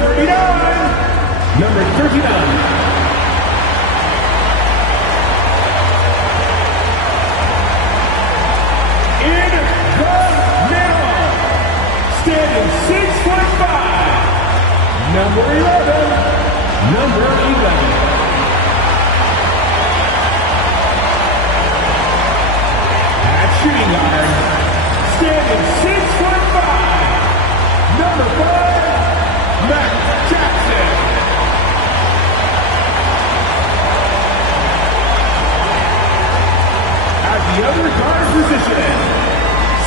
39. Number 39. Standing 6'5", number 11. At shooting guard, standing 6'5", number 5, Matt Jackson. At the other guard position,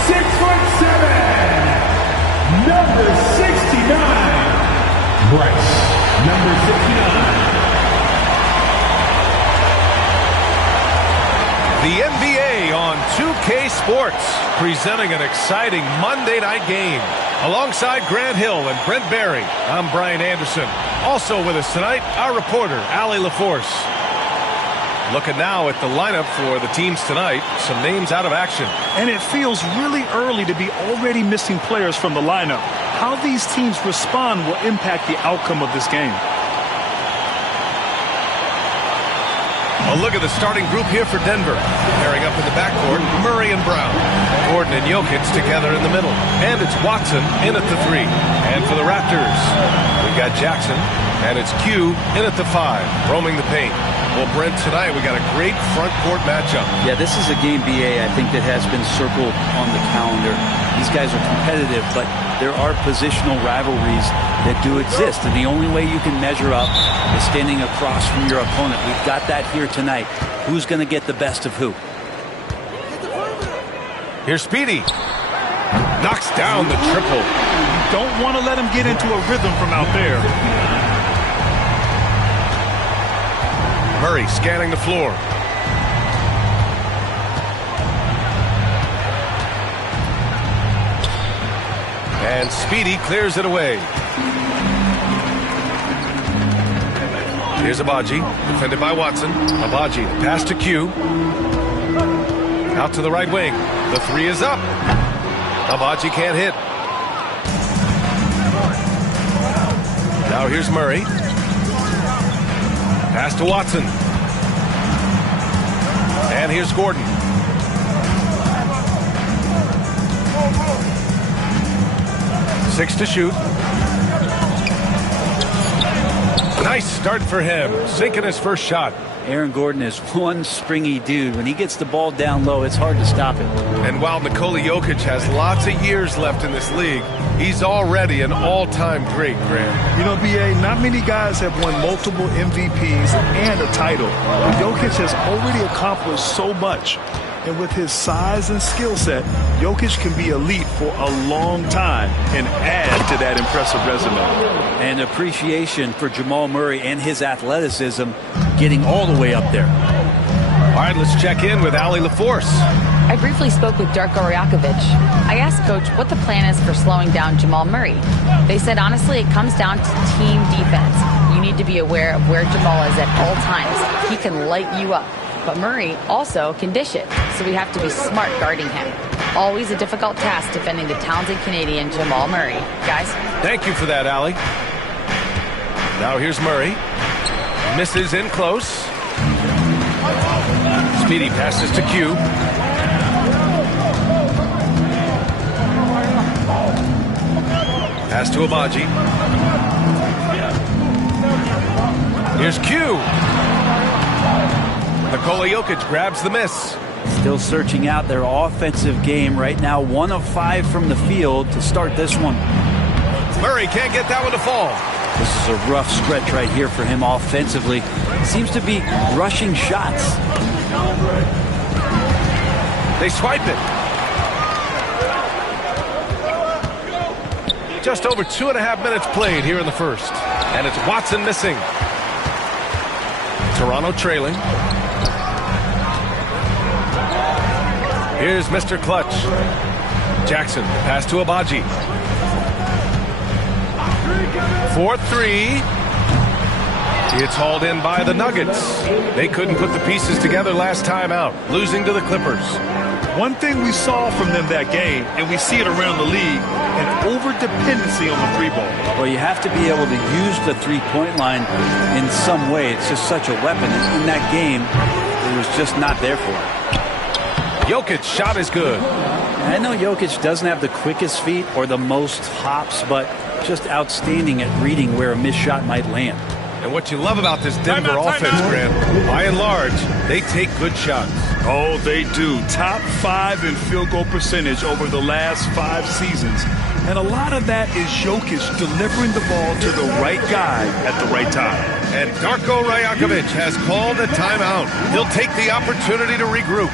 6'7", number 69, Bryce, number 69. The NBA on 2K Sports, presenting an exciting Monday night game. Alongside Grant Hill and Brent Barry, I'm Brian Anderson. Also with us tonight, our reporter, Allie LaForce. Looking now at the lineup for the teams tonight, some names out of action. And it feels really early to be already missing players from the lineup. How these teams respond will impact the outcome of this game. A look at the starting group here for Denver. Pairing up in the backcourt, Murray and Brown. Gordon and Jokic together in the middle. And it's Watson in at the 3. And for the Raptors, we've got Jackson, and it's Q in at the 5, roaming the paint. Well, Brent, tonight we got a great front court matchup. Yeah, this is a game, BA, I think that has been circled on the calendar. These guys are competitive, but there are positional rivalries that do exist, and the only way you can measure up is standing across from your opponent. We've got that here tonight. Who's going to get the best of who? Here's Speedy. Knocks down the triple. You don't want to let him get into a rhythm from out there. Murray scanning the floor. And Speedy clears it away. Here's Ahhhhhhhhulloahh, defended by Watson. Ahhhhhhhhulloahh, pass to Q. Out to the right wing. The 3 is up. Ahhhhhhhulloahh can't hit. Now here's Murray. Pass to Watson. And here's Gordon. Six to shoot. Nice start for him. Sinking his first shot. Aaron Gordon is one springy dude. When he gets the ball down low, it's hard to stop it. And while Nikola Jokic has lots of years left in this league, he's already an all-time great, Grant. You know, BA, not many guys have won multiple MVPs and a title. But Jokic has already accomplished so much. And with his size and skill set, Jokic can be elite for a long time and add to that impressive resume. And appreciation for Jamal Murray and his athleticism getting all the way up there. All right, let's check in with Allie LaForce. I briefly spoke with Darko Rajakovic. I asked Coach what the plan is for slowing down Jamal Murray. They said, honestly, it comes down to team defense. You need to be aware of where Jamal is at all times. He can light you up. But Murray also can dish it, so we have to be smart guarding him. Always a difficult task defending the talented Canadian Jamal Murray. Guys? Thank you for that, Allie. Now here's Murray. Misses in close. Speedy passes to Q. Pass to Ahhhhhhulloahh. Here's Q. Nikola Jokic grabs the miss. Still searching out their offensive game right now. 1 of 5 from the field to start this one. Murray can't get that one to fall. This is a rough stretch right here for him offensively. Seems to be rushing shots. They swipe it. Just over 2.5 minutes played here in the first. And it's Watson missing. Toronto trailing. Here's Mr. Clutch. Jackson, pass to Ahhhhhhulloahh. 4-3. It's hauled in by the Nuggets. They couldn't put the pieces together last time out, losing to the Clippers. One thing we saw from them that game, and we see it around the league, an over-dependency on the three ball. Well, you have to be able to use the three-point line in some way. It's just such a weapon. In that game, it was just not there for him. Jokic's shot is good. I know Jokic doesn't have the quickest feet or the most hops, but just outstanding at reading where a missed shot might land. And what you love about this Denver offense, Grant, by and large, they take good shots. Oh, they do. Top 5 in field goal percentage over the last 5 seasons. And a lot of that is Jokic delivering the ball to the right guy at the right time. And Darko Rajakovic has called a timeout. He'll take the opportunity to regroup.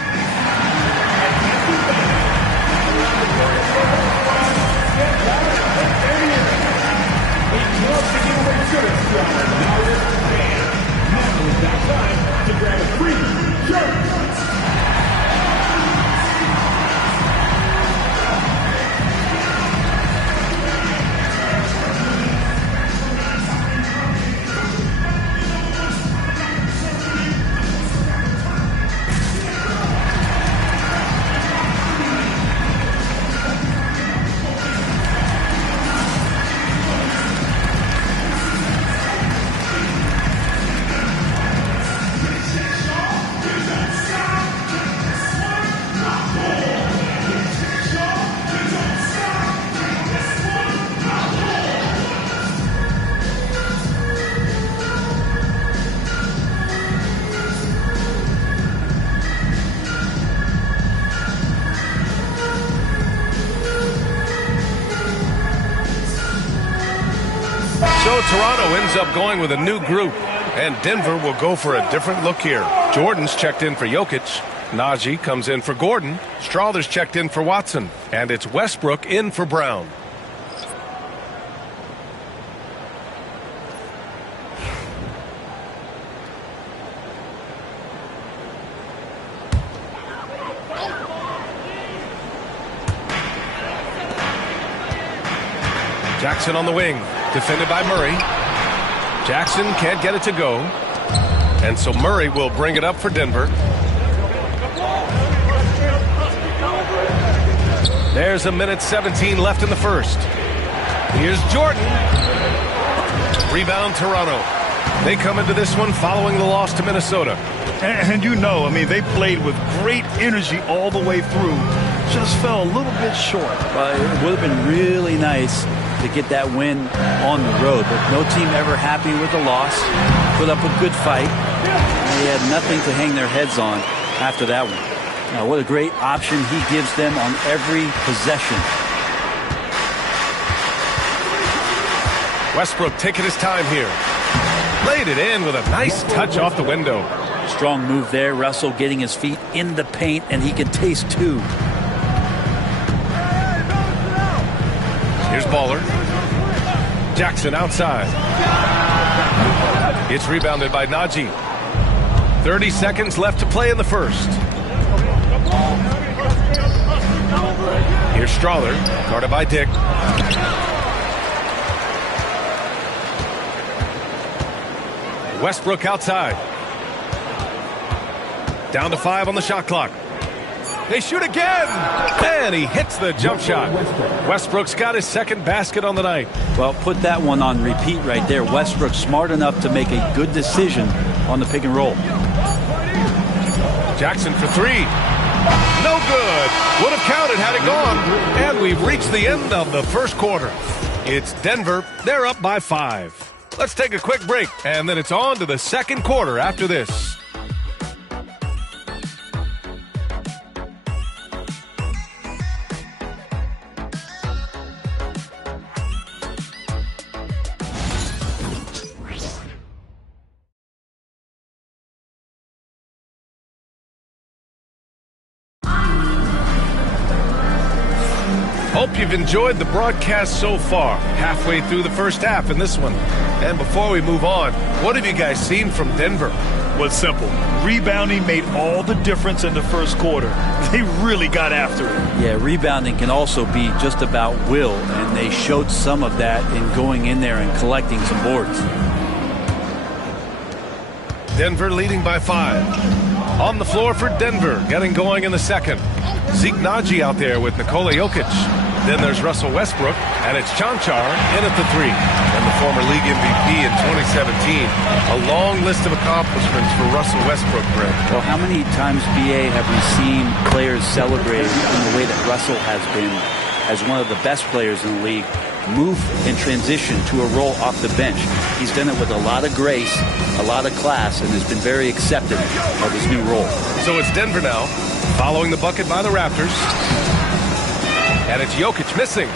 So Toronto ends up going with a new group, and Denver will go for a different look here. Jordan's checked in for Jokic. Najee comes in for Gordon. Strawther's checked in for Watson. And it's Westbrook in for Brown. Jackson on the wing, defended by Murray. Jackson can't get it to go. And so Murray will bring it up for Denver. There's a minute 17 left in the first. Here's Jordan. Rebound Toronto. They come into this one following the loss to Minnesota. And you know, I mean, they played with great energy all the way through. Just fell a little bit short. It would have been really nice to get that win on the road, but no team ever happy with the loss. Put up a good fight. They had nothing to hang their heads on after that one. Now, what a great option he gives them on every possession. Westbrook taking his time here. Laid it in with a nice touch off the window. Strong move there. Russell getting his feet in the paint, and he can taste two. Here's Baller. Jackson outside. It's rebounded by Najee. 30 seconds left to play in the first. Here's Strawther, guarded by Dick. Westbrook outside. Down to 5 on the shot clock. They shoot again, and he hits the jump shot. Westbrook's got his second basket on the night. Well, put that one on repeat right there. Westbrook smart enough to make a good decision on the pick and roll. Jackson for 3. No good. Would have counted had it gone. And we've reached the end of the first quarter. It's Denver. They're up by 5. Let's take a quick break, and then it's on to the second quarter after this. Hope you've enjoyed the broadcast so far. Halfway through the first half in this one. And before we move on, what have you guys seen from Denver? Well, it's simple. Rebounding made all the difference in the first quarter. They really got after it. Yeah, rebounding can also be just about will, and they showed some of that in going in there and collecting some boards. Denver leading by 5. On the floor for Denver, getting going in the second. Zeke Naji out there with Nikola Jokic. Then there's Russell Westbrook, and it's Chanchar in at the 3. And the former league MVP in 2017. A long list of accomplishments for Russell Westbrook, Brett. Well, how many times, BA, have we seen players celebrate in the way that Russell has been as one of the best players in the league, move and transition to a role off the bench? He's done it with a lot of grace, a lot of class, and has been very accepting of his new role. So it's Denver now, following the bucket by the Raptors. And it's Jokic missing.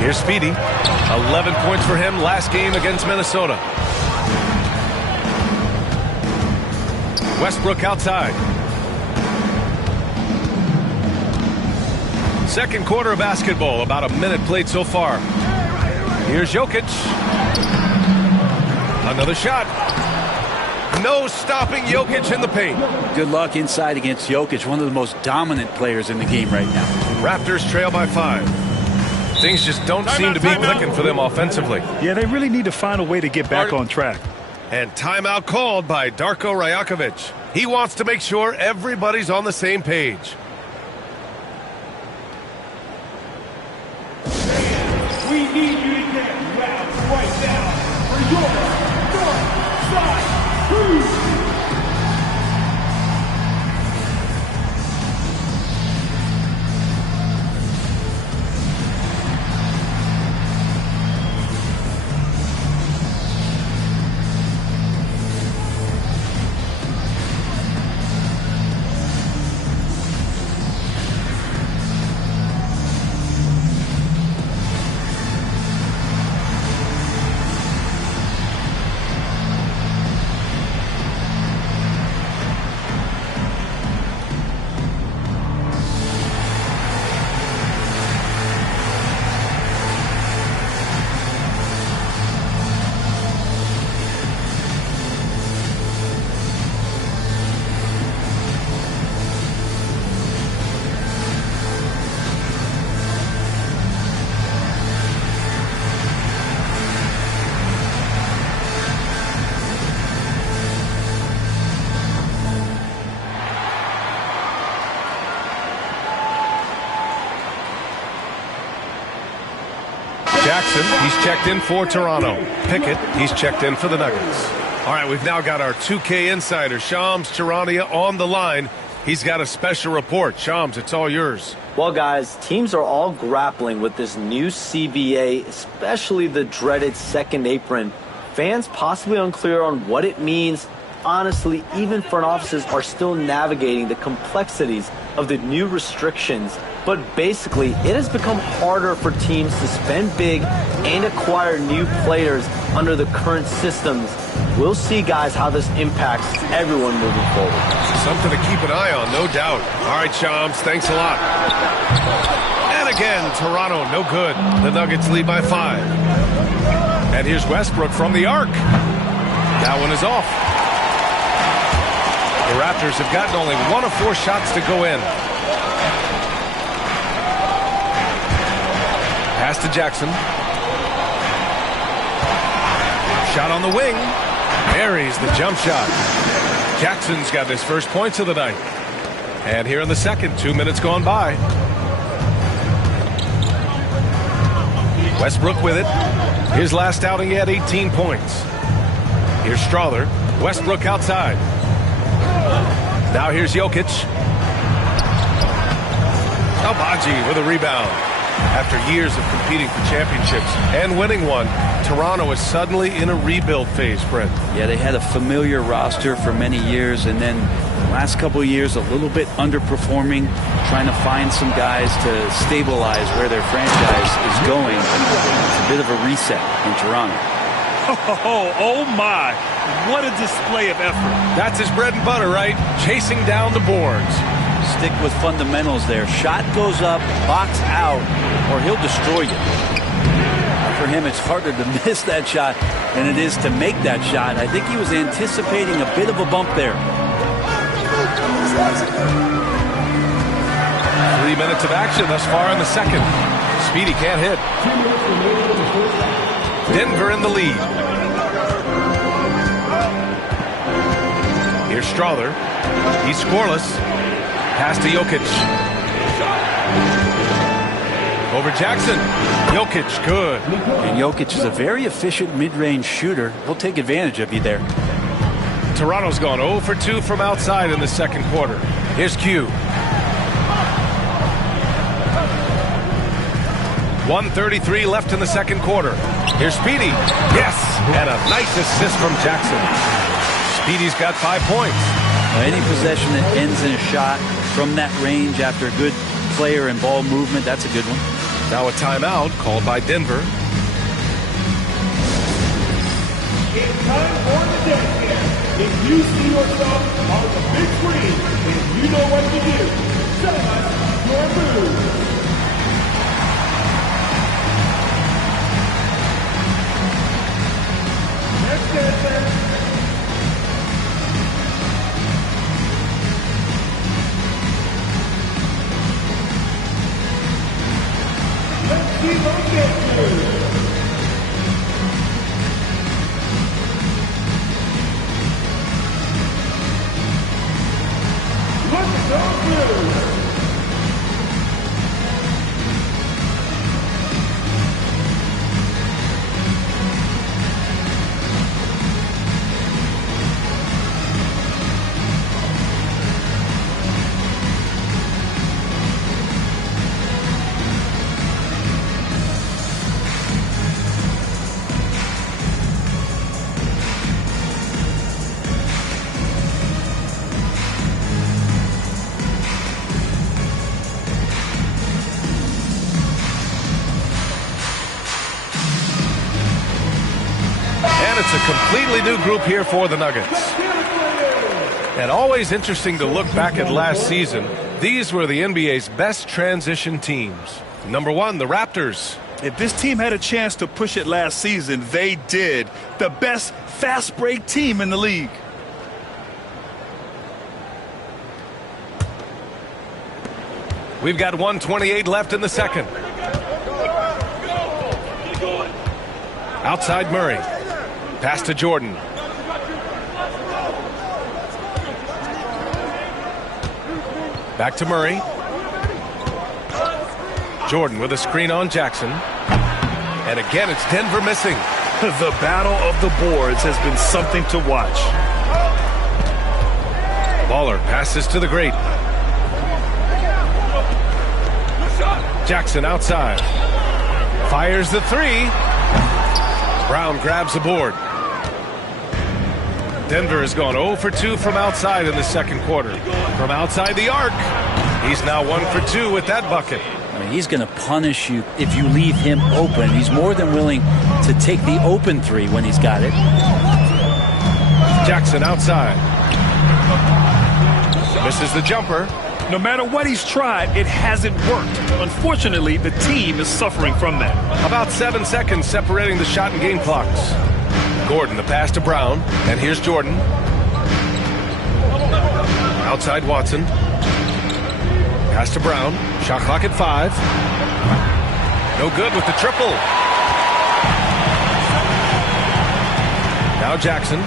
Here's Speedy. 11 points for him last game against Minnesota. Westbrook outside. Second quarter of basketball, about a minute played so far. Here's Jokic. Another shot. No stopping Jokic in the paint. Good luck inside against Jokic, one of the most dominant players in the game right now. Raptors trail by 5. Things just don't seem to be clicking for them offensively. Yeah, they really need to find a way to get back on track. And timeout called by Darko Rajakovic. He wants to make sure everybody's on the same page. We need you to get round right now for your north side crew. Jackson, he's checked in for Toronto. Pickett, he's checked in for the Nuggets. All right, we've now got our 2K insider, Shams Charania, on the line. He's got a special report. Shams, it's all yours. Well, guys, teams are all grappling with this new CBA, especially the dreaded second apron. Fans possibly unclear on what it means. Honestly, even front offices are still navigating the complexities of the new restrictions. But basically, it has become harder for teams to spend big and acquire new players under the current systems. We'll see, guys, how this impacts everyone moving forward. Something to keep an eye on, no doubt. All right, Shams, thanks a lot. And again, Toronto, no good. The Nuggets lead by 5. And here's Westbrook from the arc. That one is off. The Raptors have gotten only 1 of 4 shots to go in. Pass to Jackson. Shot on the wing. Buries the jump shot. Jackson's got his first points of the night. And here in the second, 2 minutes gone by. Westbrook with it. His last outing, he had 18 points. Here's Strawther. Westbrook outside. Now here's Jokic. Albaji with a rebound. After years of competing for championships and winning one, Toronto is suddenly in a rebuild phase, Brent. Yeah, they had a familiar roster for many years, and then the last couple of years a little bit underperforming, trying to find some guys to stabilize where their franchise is going. It's a bit of a reset in Toronto. Oh my, what a display of effort. That's his bread and butter, right? Chasing down the boards. Stick with fundamentals there. Shot goes up, box out, or he'll destroy you. For him, it's harder to miss that shot than it is to make that shot. I think he was anticipating a bit of a bump there. 3 minutes of action thus far in the second. Speedy can't hit. Denver in the lead. Here's Strother. He's scoreless. Pass to Jokic. Over Jackson. Jokic, good. And Jokic is a very efficient mid-range shooter. He'll take advantage of you there. Toronto's gone 0 for 2 from outside in the second quarter. Here's Q. 1:33 left in the second quarter. Here's Speedy. Yes! And a nice assist from Jackson. Speedy's got 5 points. Any possession that ends in a shot from that range after a good player and ball movement, that's a good one. Now a timeout called by Denver. It's time for the dance here. If you see yourself on the big screen, then you know what to do. Show us your moves. Next dancer. Let's see those dance moves. Look at those moves. It's a completely new group here for the Nuggets. And always interesting to look back at last season. These were the NBA's best transition teams. Number 1, the Raptors. If this team had a chance to push it last season, they did. The best fast break team in the league. We've got 1:28 left in the second. Outside Murray. Pass to Jordan. Back to Murray. Jordan with a screen on Jackson. And again, it's Denver missing. The battle of the boards has been something to watch. Baller passes to the great. Jackson outside. Fires the three. Brown grabs the board. Denver has gone 0 for 2 from outside in the second quarter. From outside the arc, he's now 1 for 2 with that bucket. I mean, he's going to punish you if you leave him open. He's more than willing to take the open three when he's got it. Jackson outside. Misses the jumper. No matter what he's tried, it hasn't worked. Unfortunately, the team is suffering from that. About 7 seconds separating the shot and game clocks. Gordon, the pass to Brown. And here's Jordan. Outside Watson. Pass to Brown. Shot clock at 5. No good with the triple. Now Jackson.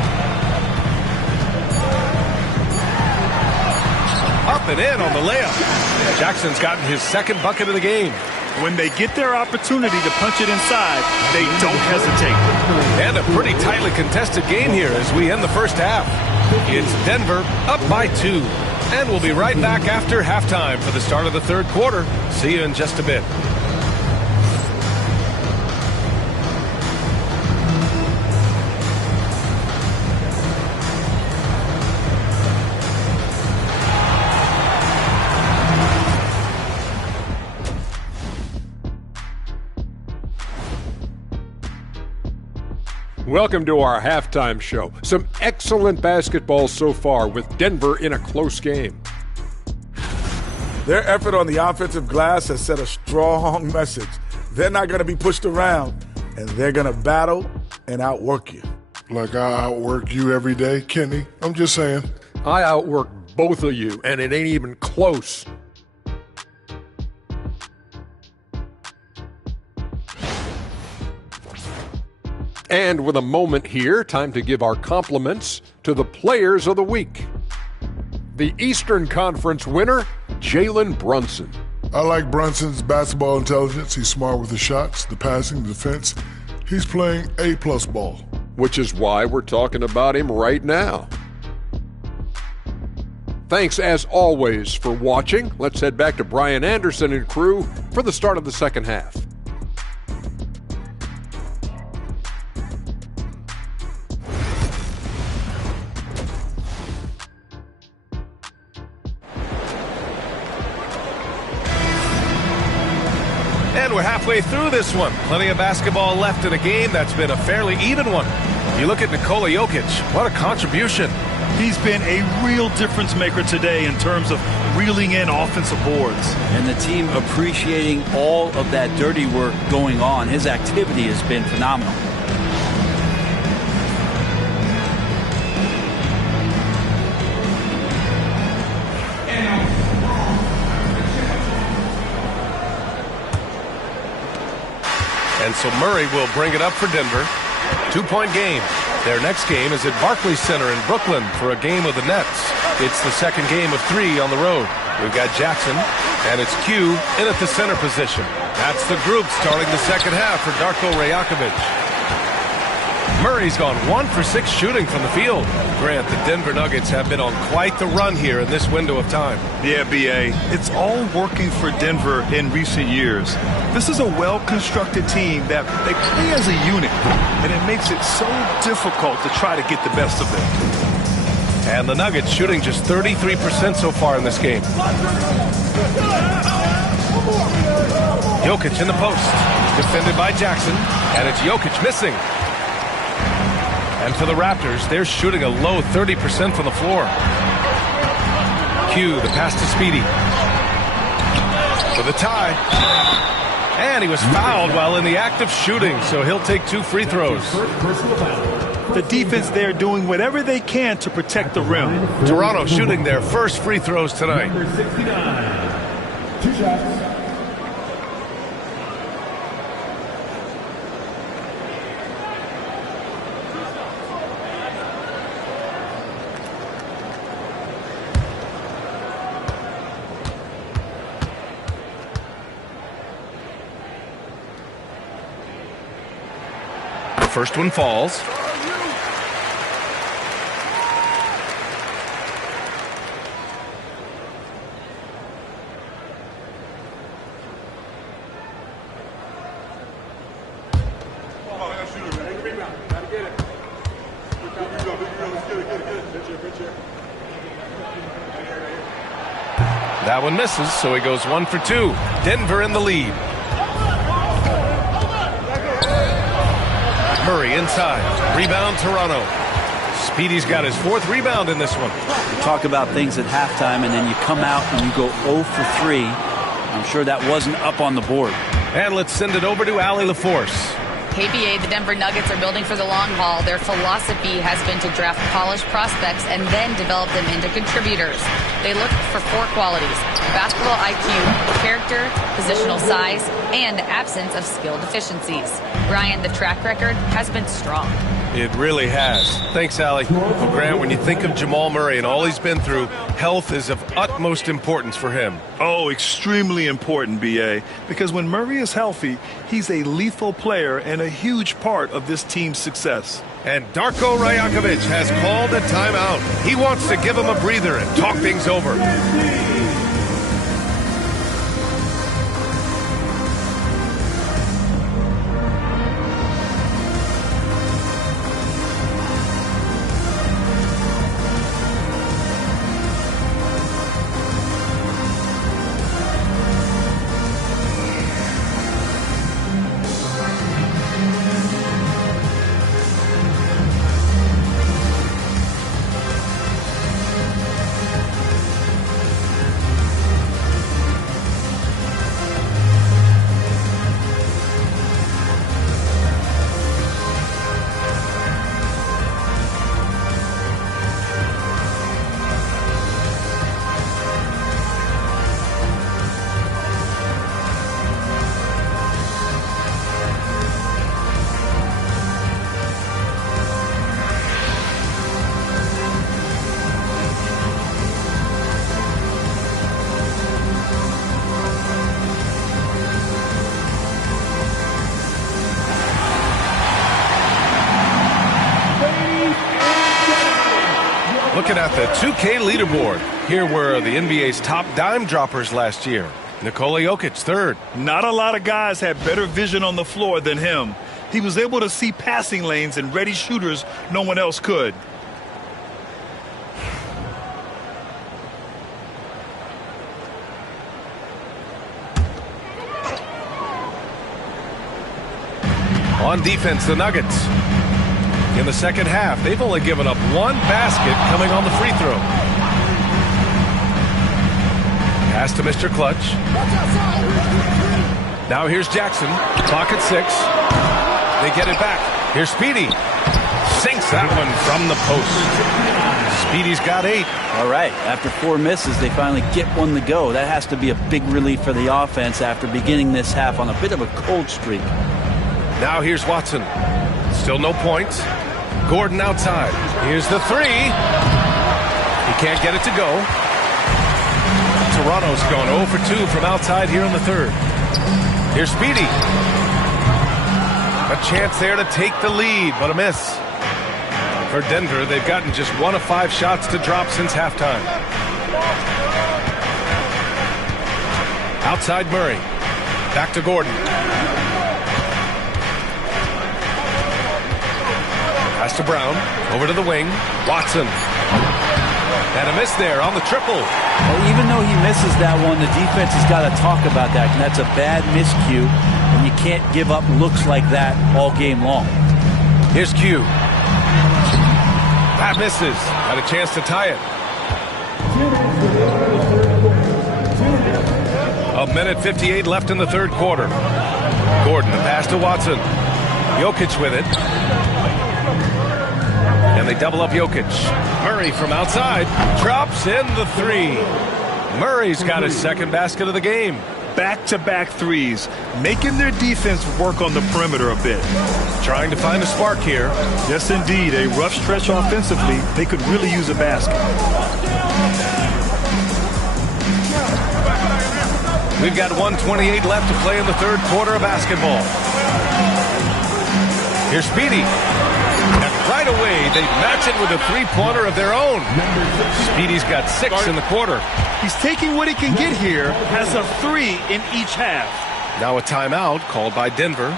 Up and in on the layup. Jackson's gotten his second bucket of the game. When they get their opportunity to punch it inside, they don't hesitate. And a pretty tightly contested game here as we end the first half. It's Denver up by 2. And we'll be right back after halftime for the start of the third quarter. See you in just a bit. Welcome to our halftime show. Some excellent basketball so far with Denver in a close game. Their effort on the offensive glass has set a strong message. They're not going to be pushed around, and they're going to battle and outwork you. Like I outwork you every day, Kenny. I'm just saying. I outwork both of you, and it ain't even close. And with a moment here, time to give our compliments to the players of the week. The Eastern Conference winner, Jalen Brunson. I like Brunson's basketball intelligence. He's smart with the shots, the passing, the defense. He's playing A-plus ball. Which is why we're talking about him right now. Thanks, as always, for watching. Let's head back to Brian Anderson and crew for the start of the second half. And we're halfway through this one. Plenty of basketball left in a game that's been a fairly even one. You look at Nikola Jokic, what a contribution. He's been a real difference maker today in terms of reeling in offensive boards. And the team appreciating all of that dirty work going on. His activity has been phenomenal. And so Murray will bring it up for Denver. 2-point game. Their next game is at Barclays Center in Brooklyn for a game of the Nets. It's the second game of 3 on the road. We've got Jackson, and it's Q in at the center position. That's the group starting the second half for Darko Rajakovic. Murray's gone 1 for 6 shooting from the field. Grant, the Denver Nuggets have been on quite the run here in this window of time. Yeah, B.A., it's all working for Denver in recent years. This is a well-constructed team that they play as a unit, and it makes it so difficult to try to get the best of them. And the Nuggets shooting just 33% so far in this game. Jokic in the post. Defended by Jackson, and it's Jokic missing. And for the Raptors, they're shooting a low 30% from the floor. Q, the pass to Speedy. For the tie. And he was fouled while in the act of shooting, so he'll take 2 free throws. The defense there doing whatever they can to protect the rim. Toronto shooting their first free throws tonight. Number 69. 2 shots. First one falls. That one misses, so he goes 1 for 2. Denver in the lead. Murray inside. Rebound, Toronto. Speedy's got his 4th rebound in this one. You talk about things at halftime, and then you come out and you go 0 for 3. I'm sure that wasn't up on the board. And let's send it over to Allie LaForce. KBA, the Denver Nuggets are building for the long haul. Their philosophy has been to draft polished prospects and then develop them into contributors. They look for 4 qualities: basketball IQ, character, positional size, and the absence of skill deficiencies. Brian, the track record has been strong. It really has. Thanks, Allie. Well, Grant, when you think of Jamal Murray and all he's been through, health is of utmost importance for him. Oh, extremely important, B.A., because when Murray is healthy, he's a lethal player and a huge part of this team's success. And Darko Rajakovic has called a timeout. He wants to give him a breather and talk things over. at the 2K leaderboard. Here were the NBA's top dime droppers last year. Nikola Jokic, third. Not a lot of guys had better vision on the floor than him. He was able to see passing lanes and ready shooters no one else could. On defense, the Nuggets. In the second half, they've only given up one basket coming on the free throw. Pass to Mr. Clutch. Now here's Jackson. Clock at 6. They get it back. Here's Speedy. Sinks that one from the post. Speedy's got 8. All right, after 4 misses, they finally get one to go. That has to be a big relief for the offense after beginning this half on a bit of a cold streak. Now here's Watson. Still no points. Gordon outside. Here's the 3. He can't get it to go. Toronto's gone 0 for 2 from outside here in the third. Here's Speedy. A chance there to take the lead, but a miss. For Denver, they've gotten just 1 of 5 shots to drop since halftime. Outside Murray. Back to Gordon. Pass to Brown. Over to the wing. Watson. And a miss there on the triple. Well, even though he misses that one, the defense has got to talk about that. And that's a bad miscue. And you can't give up looks like that all game long. Here's Q. That misses. Had a chance to tie it. 1:58 left in the third quarter. Gordon, the pass to Watson. Jokic with it. And they double up Jokic. Murray from outside drops in the 3. Murray's got his second basket of the game. Back-to-back threes, making their defense work on the perimeter a bit. Trying to find a spark here. Yes, indeed. A rough stretch offensively. They could really use a basket. We've got 1:28 left to play in the third quarter of basketball. Here's Speedy. And right away, they match it with a three-pointer of their own. Speedy's got 6 in the quarter. He's taking what he can get here, has a 3 in each half. Now a timeout called by Denver.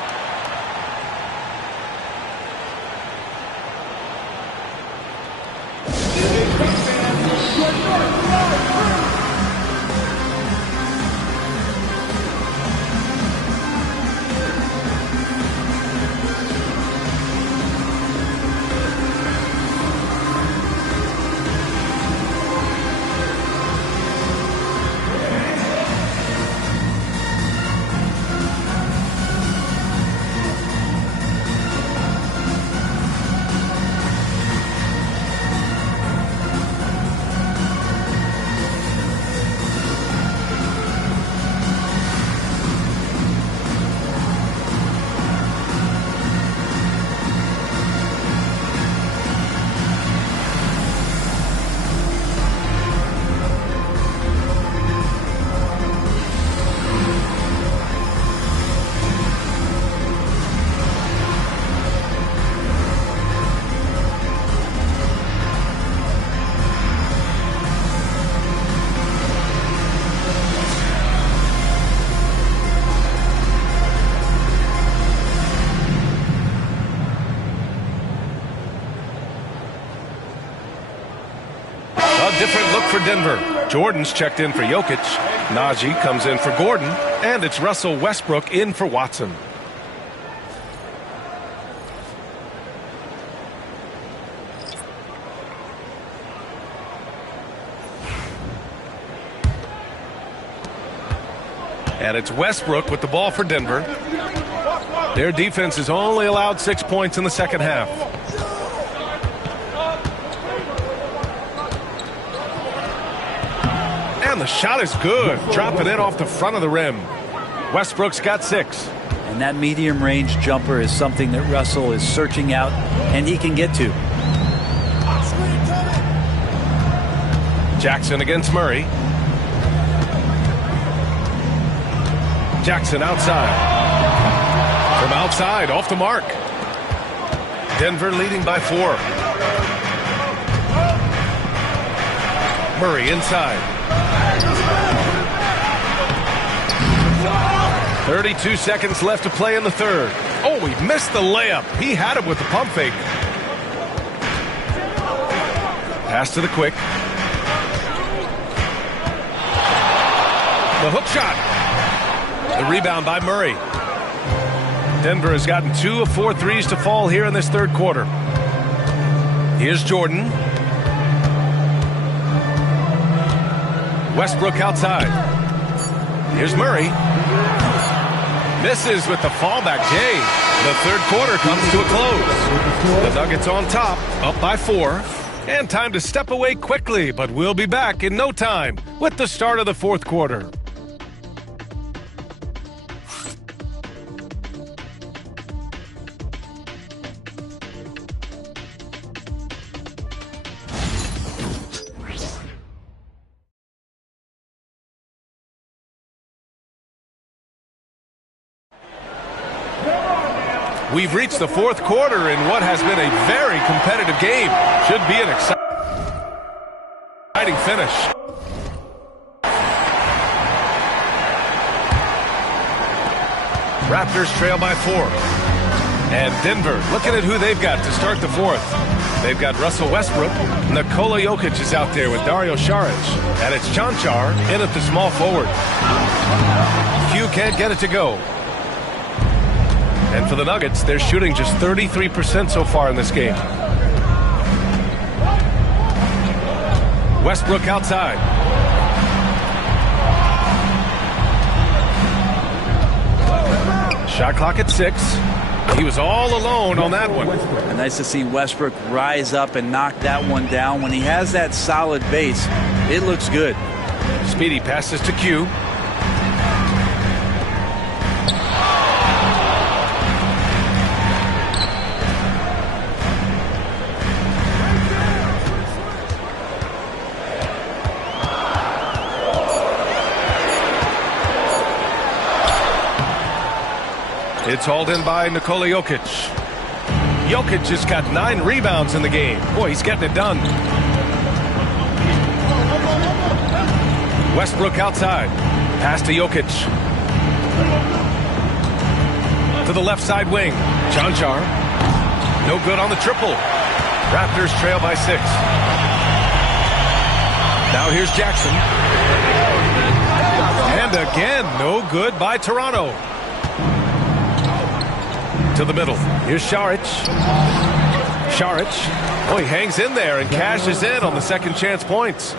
Different look for Denver. Jordan's checked in for Jokic. Najee comes in for Gordon. And it's Russell Westbrook in for Watson. And it's Westbrook with the ball for Denver. Their defense has only allowed 6 points in the second half. And the shot is good. Dropping it off the front of the rim. Westbrook's got 6. And that medium range jumper is something that Russell is searching out and he can get to. Jackson against Murray. Jackson outside. From outside, off the mark. Denver leading by 4. Murray inside. 32 seconds left to play in the third. Oh, he missed the layup. He had it with the pump fake. Pass to the quick. The hook shot. The rebound by Murray. Denver has gotten 2 of 4 threes to fall here in this third quarter. Here's Jordan. Westbrook outside. Here's Murray. Misses with the fallback Jay. The third quarter comes to a close. The Nuggets on top, up by 4. And time to step away quickly, but we'll be back in no time with the start of the fourth quarter. We've reached the fourth quarter in what has been a very competitive game. Should be an exciting finish. Raptors trail by 4. And Denver looking at who they've got to start the fourth. They've got Russell Westbrook. Nikola Jokic is out there with Dario Saric. And it's Cancar in at the small forward. Q can't get it to go. And for the Nuggets, they're shooting just 33% so far in this game. Westbrook outside. Shot clock at 6. He was all alone on that one. And nice to see Westbrook rise up and knock that one down. When he has that solid base, it looks good. Speedy passes to Q. It's hauled in by Nikola Jokic. Jokic has got 9 rebounds in the game. Boy, he's getting it done. Westbrook outside. Pass to Jokic. To the left side wing. Cancar. No good on the triple. Raptors trail by 6. Now here's Jackson. And again, no good by Toronto. To the middle. Here's Saric. Saric. Oh, he hangs in there and cashes in on the second chance points.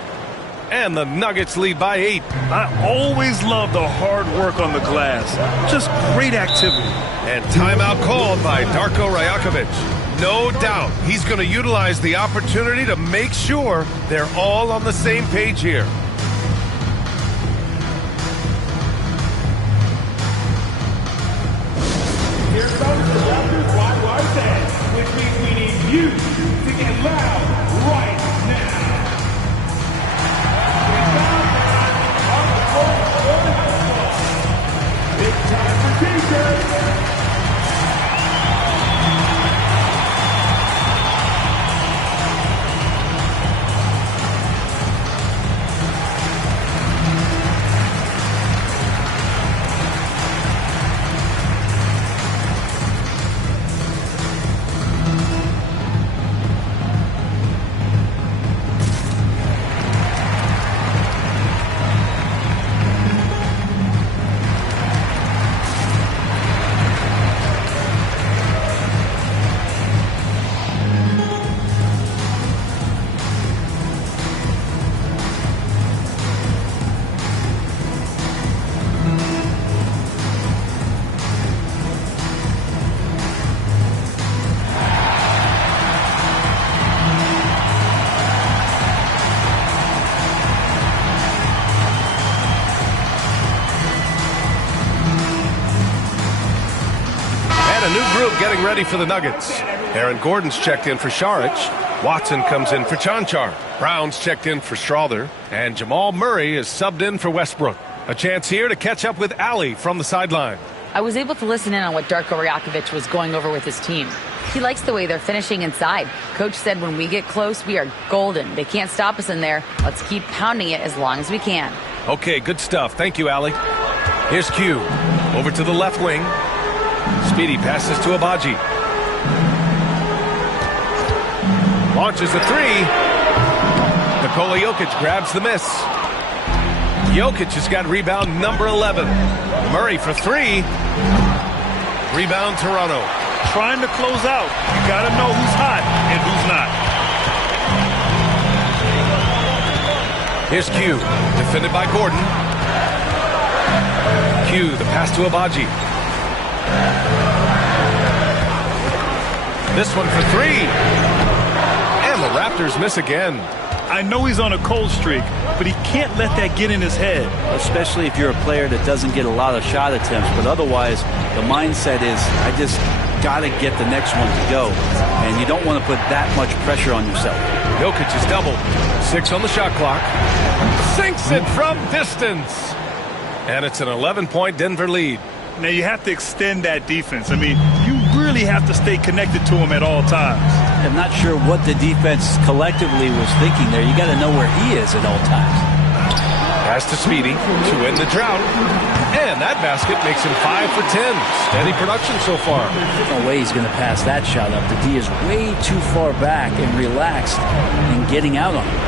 And the Nuggets lead by 8. I always love the hard work on the glass. Just great activity. And timeout called by Darko Rajakovic. No doubt he's going to utilize the opportunity to make sure they're all on the same page here. Here comes the Raptors YY dance, which means we need you to get loud right now. On the fourth quarter, big time for DJ. A new group getting ready for the Nuggets. Aaron Gordon's checked in for Saric. Watson comes in for Cancar. Brown's checked in for Strawther. And Jamal Murray is subbed in for Westbrook. A chance here to catch up with Ali from the sideline. I was able to listen in on what Darko Rajakovic was going over with his team. He likes the way they're finishing inside. Coach said when we get close, we are golden. They can't stop us in there. Let's keep pounding it as long as we can. Okay, good stuff. Thank you, Allie. Here's Q. Over to the left wing. Speedy passes to Ahhhhhhhhulloahh. Launches a three. Nikola Jokic grabs the miss. Jokic has got rebound number 11. Murray for three. Rebound Toronto. Trying to close out. You got to know who's hot and who's not. Here's Q. Defended by Gordon. Q, the pass to Ahhhhhhhulloahh. This one for three. And the Raptors miss again. I know he's on a cold streak, but he can't let that get in his head. Especially if you're a player that doesn't get a lot of shot attempts. But otherwise, the mindset is, I just got to get the next one to go. And you don't want to put that much pressure on yourself. Jokic is doubled. 6 on the shot clock. Sinks it from distance. And it's an 11-point Denver lead. Now you have to extend that defense. I mean, you really have to stay connected to him at all times. I'm not sure what the defense collectively was thinking there. You got to know where he is at all times. Pass to Speedy to end the drought. And that basket makes him 5 for 10. Steady production so far. No way he's going to pass that shot up. The D is way too far back and relaxed in getting out on him.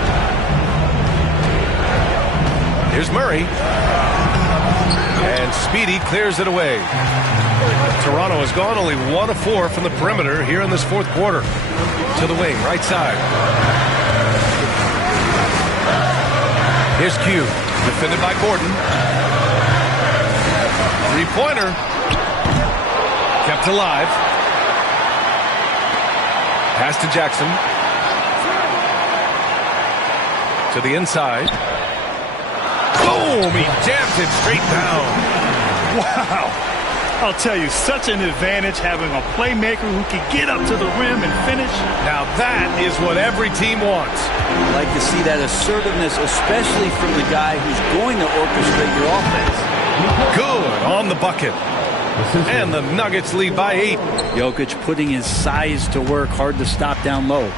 Here's Murray. And Speedy clears it away. Toronto has gone only 1 of 4 from the perimeter here in this fourth quarter. To the wing, right side. Here's Q, defended by Gordon. Three-pointer. Kept alive. Pass to Jackson. To the inside. Boom! He jammed it straight down. Wow. I'll tell you, such an advantage having a playmaker who can get up to the rim and finish. Now that is what every team wants. I like to see that assertiveness, especially from the guy who's going to orchestrate your offense. Good on the bucket. And the Nuggets lead by 8. Jokic putting his size to work, hard to stop down low.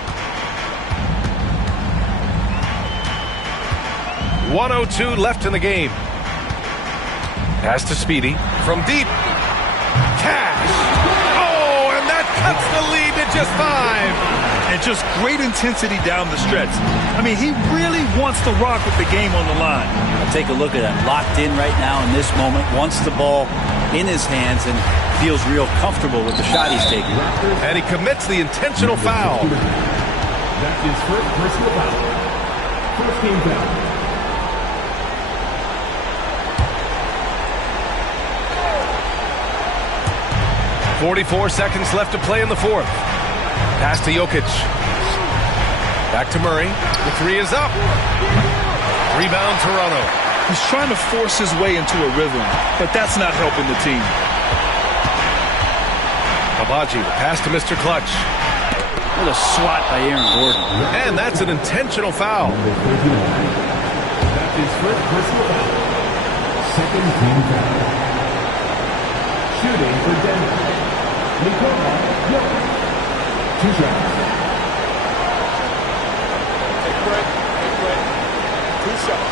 1:02 left in the game. Pass to Speedy from deep. Cash. Oh, and that cuts the lead to just 5. And just great intensity down the stretch. I mean, he really wants to rock with the game on the line. Take a look at him. Locked in right now in this moment. Wants the ball in his hands and feels real comfortable with the shot he's taking. And he commits the intentional foul. That's his first personal foul. First game foul. 44 seconds left to play in the fourth. Pass to Jokic. Back to Murray. The three is up. Rebound Toronto. He's trying to force his way into a rhythm, but that's not helping the team. Ahhhhhhhulloahh, the pass to Mr. Clutch. What a swat by Aaron Gordon. And that's an intentional foul. That's his first personal foul. Second team foul. Shooting for Denver. Nikola Jokic. 2 shots. Take a break. 2 shots.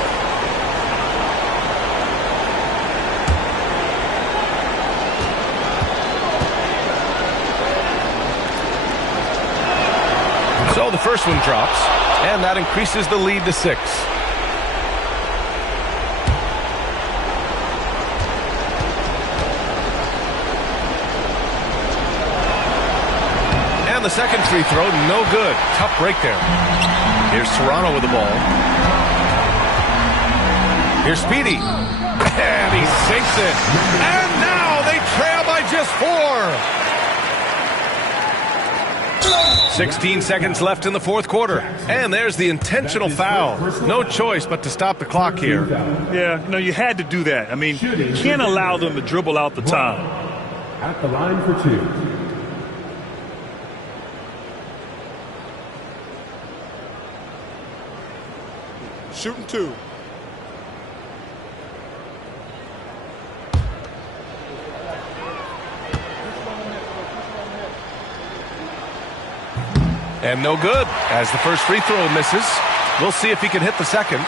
So the first one drops, and that increases the lead to 6. And the second free throw, no good. Tough break there. Here's Toronto with the ball. Here's Speedy. And he sinks it. And now they trail by just 4. 16 seconds left in the fourth quarter. And there's the intentional foul. No choice but to stop the clock here. Yeah, no, you had to do that. I mean, you can't allow them to dribble out the time. At the line for 2. Shooting 2. And no good, as the first free throw misses. We'll see if he can hit the second.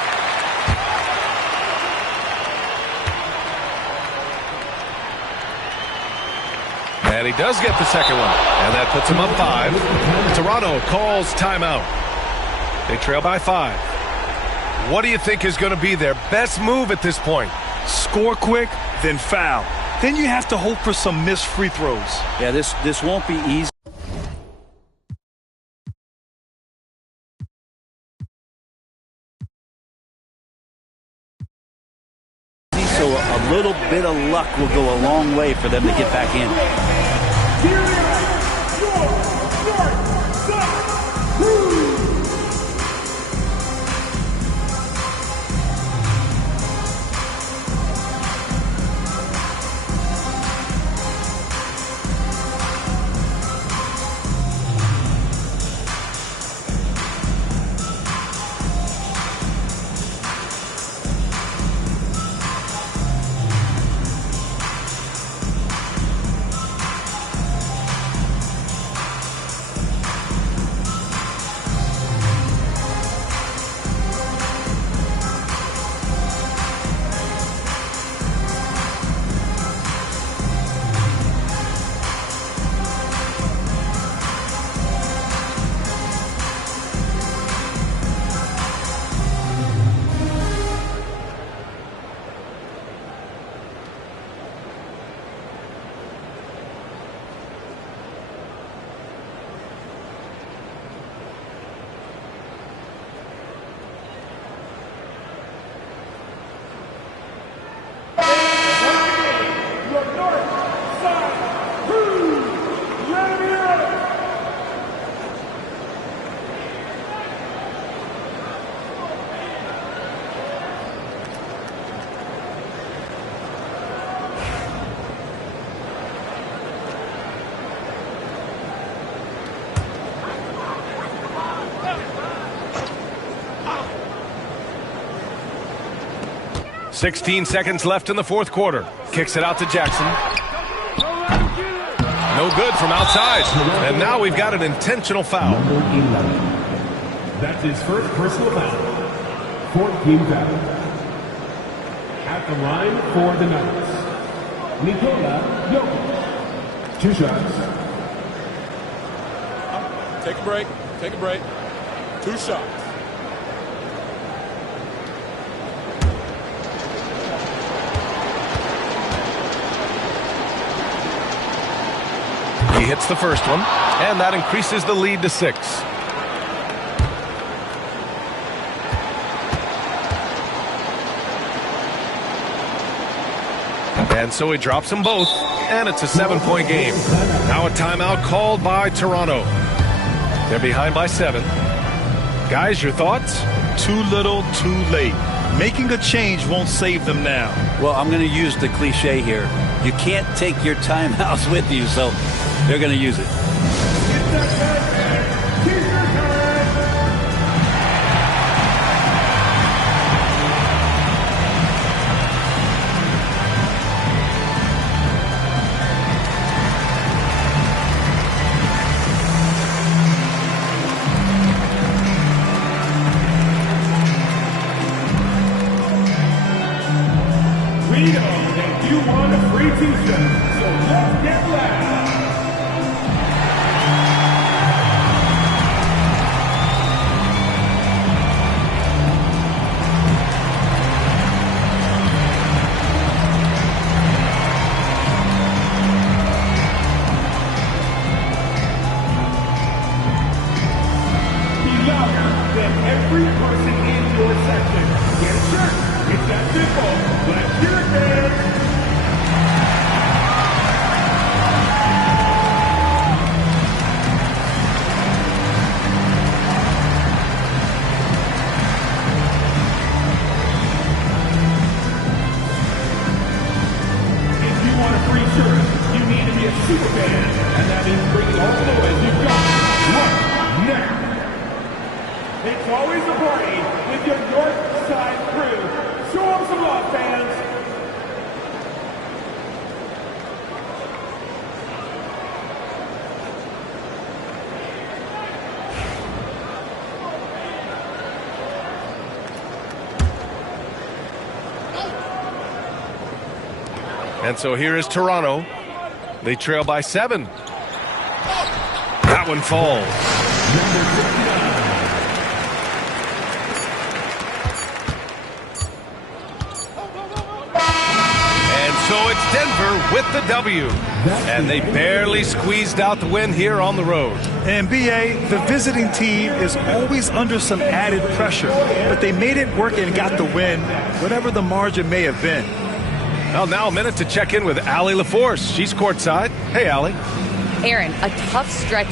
And he does get the second one. And that puts him up 5. Toronto calls timeout. They trail by 5. What do you think is going to be their best move at this point? Score quick, then foul. Then you have to hope for some missed free throws. Yeah, this won't be easy. So a little bit of luck will go a long way for them to get back in. .16 seconds left in the fourth quarter. Kicks it out to Jackson. No good from outside. And now we've got an intentional foul. Number 11. That's his first personal foul. 14 foul. At the line for the Nuggets, Nikola Jokic. 2 shots. Take a break. Take a break. 2 shots. He hits the first one, and that increases the lead to 6. And so he drops them both, and it's a 7-point game. Now a timeout called by Toronto. They're behind by 7. Guys, your thoughts? Too little, too late. Making a change won't save them now. Well, I'm going to use the cliche here. You can't take your timeouts with you, so they're going to use it. We know that you want a free t-shirt, so let's get loud. Be louder than every person in your section. Get a shirt. It's that simple. Let's hear it, man. And so here is Toronto. They trail by 7. That one falls. And so it's Denver with the W. And they barely squeezed out the win here on the road. And BA, the visiting team is always under some added pressure, but they made it work and got the win, whatever the margin may have been. Well, now a minute to check in with Allie LaForce. She's courtside. Hey, Allie. Aaron, a tough stretch